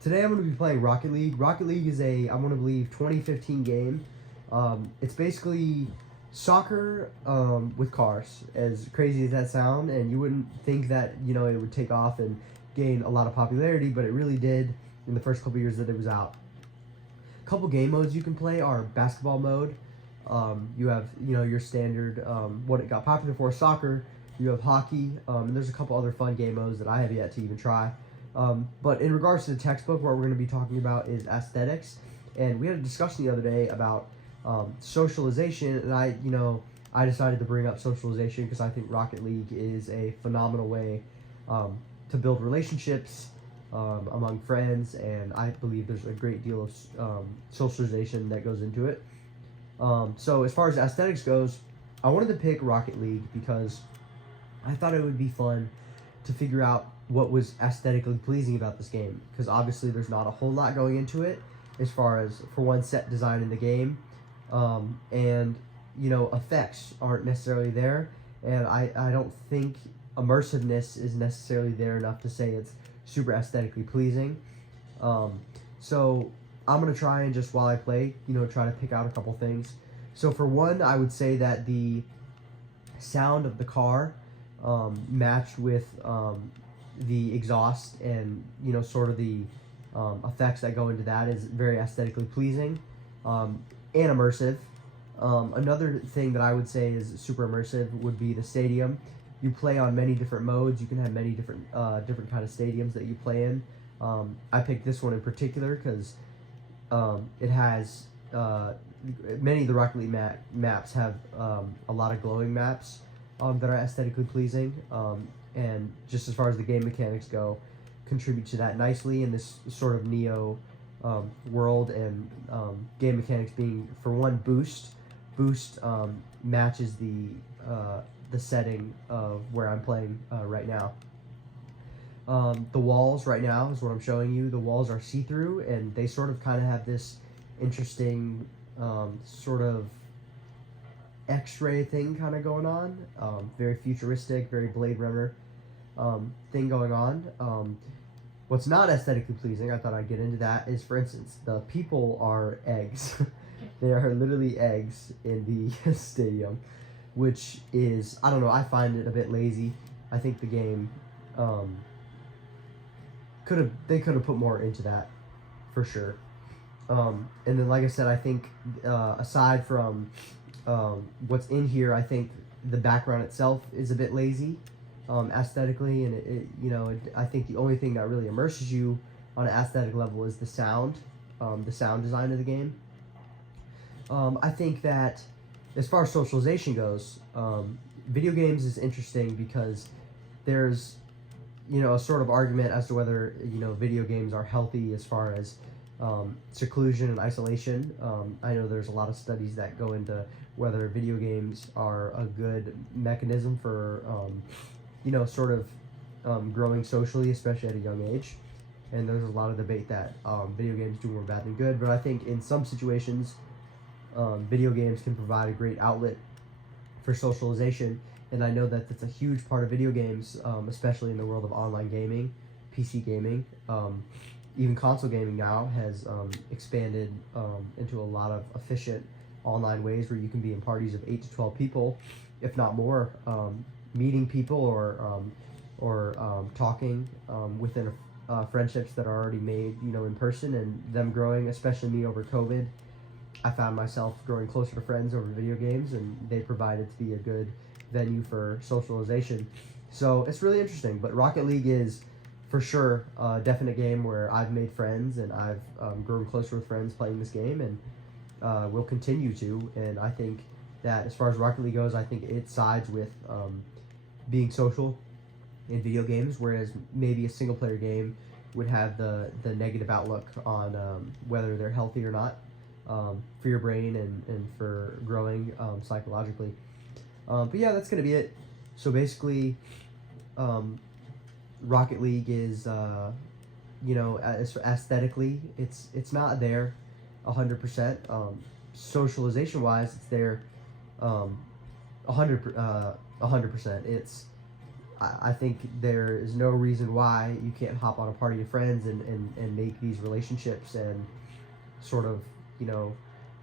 Today I'm going to be playing Rocket League. Rocket League is a, I want to believe, 2015 game. It's basically soccer with cars, as crazy as that sound, and you wouldn't think that, it would take off and gain a lot of popularity, but it really did in the first couple years that it was out. A couple game modes you can play are basketball mode. You have, your standard, what it got popular for, soccer. You have hockey, and there's a couple other fun game modes that I have yet to even try. But in regards to the textbook, what we're going to be talking about is aesthetics. And we had a discussion the other day about socialization, and I decided to bring up socialization because I think Rocket League is a phenomenal way to build relationships among friends, and I believe there's a great deal of socialization that goes into it. So as far as aesthetics goes, I wanted to pick Rocket League because I thought it would be fun to figure out what was aesthetically pleasing about this game, because obviously there's not a whole lot going into it as far as, for one, set design in the game, and effects aren't necessarily there, and I don't think immersiveness is necessarily there enough to say it's super aesthetically pleasing. So I'm gonna try and, just while I play, try to pick out a couple things. So for one, I would say that the sound of the car matched with the exhaust and sort of the effects that go into that is very aesthetically pleasing and immersive. Another thing that I would say is super immersive would be the stadium. You play on many different modes. You can have many different kind of stadiums that you play in. I picked this one in particular because it has many of the Rocket League maps have a lot of glowing maps that are aesthetically pleasing, and just as far as the game mechanics go, contribute to that nicely in this sort of Neo world, and game mechanics being, for one, boost matches the setting of where I'm playing right now. The walls right now is what I'm showing you. The walls are see-through, and they sort of kind of have this interesting sort of X-ray thing kind of going on. Very futuristic, very Blade Runner thing going on. What's not aesthetically pleasing, I thought I'd get into that, is, for instance, the people are eggs. They are literally eggs in the stadium, which is, I don't know, I find it a bit lazy. I think the game they could have put more into that, for sure. And then, like I said, I think aside from what's in here, I think the background itself is a bit lazy aesthetically, and I think the only thing that really immerses you on an aesthetic level is the sound design of the game. I think that as far as socialization goes, video games is interesting because there's a sort of argument as to whether video games are healthy as far as seclusion and isolation. I know there's a lot of studies that go into whether video games are a good mechanism for sort of growing socially, especially at a young age. And there's a lot of debate that video games do more bad than good, but I think in some situations video games can provide a great outlet for socialization, and I know that that's a huge part of video games, especially in the world of online gaming, PC gaming. Even console gaming now has expanded into a lot of efficient online ways where you can be in parties of 8 to 12 people, if not more, meeting people or talking within friendships that are already made, in person, and them growing, especially me over COVID. I found myself growing closer to friends over video games, and they provided to be a good venue for socialization. So it's really interesting, but Rocket League is for sure a definite game where I've made friends, and I've grown closer with friends playing this game, and will continue to. And I think that as far as Rocket League goes, I think it sides with being social in video games, whereas maybe a single player game would have the negative outlook on whether they're healthy or not for your brain and for growing psychologically. But yeah, that's going to be it. So basically, Rocket League is, aesthetically, it's not there 100%. Socialization-wise, it's there 100%. I think there is no reason why you can't hop on a party of friends and make these relationships and sort of, you know,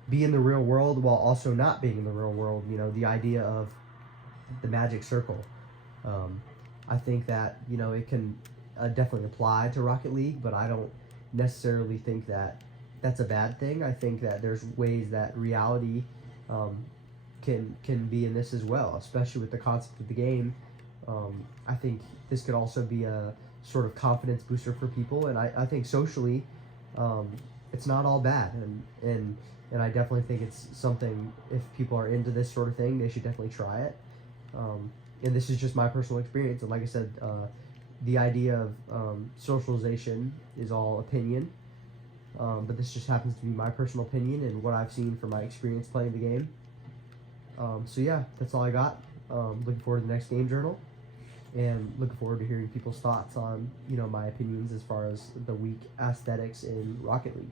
be in the real world while also not being in the real world. You know, the idea of the magic circle. I think that, you know, it can definitely apply to Rocket League, but I don't necessarily think that that's a bad thing. I think that there's ways that reality can be in this as well, especially with the concept of the game. I think this could also be a sort of confidence booster for people, and I think socially, it's not all bad, and I definitely think it's something, if people are into this sort of thing, they should definitely try it. And this is just my personal experience, and like I said, the idea of socialization is all opinion, but this just happens to be my personal opinion and what I've seen from my experience playing the game. So yeah, that's all I got. Looking forward to the next game journal, and looking forward to hearing people's thoughts on, you know, my opinions as far as the weak aesthetics in Rocket League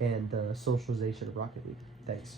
and the socialization of Rocket League. Thanks.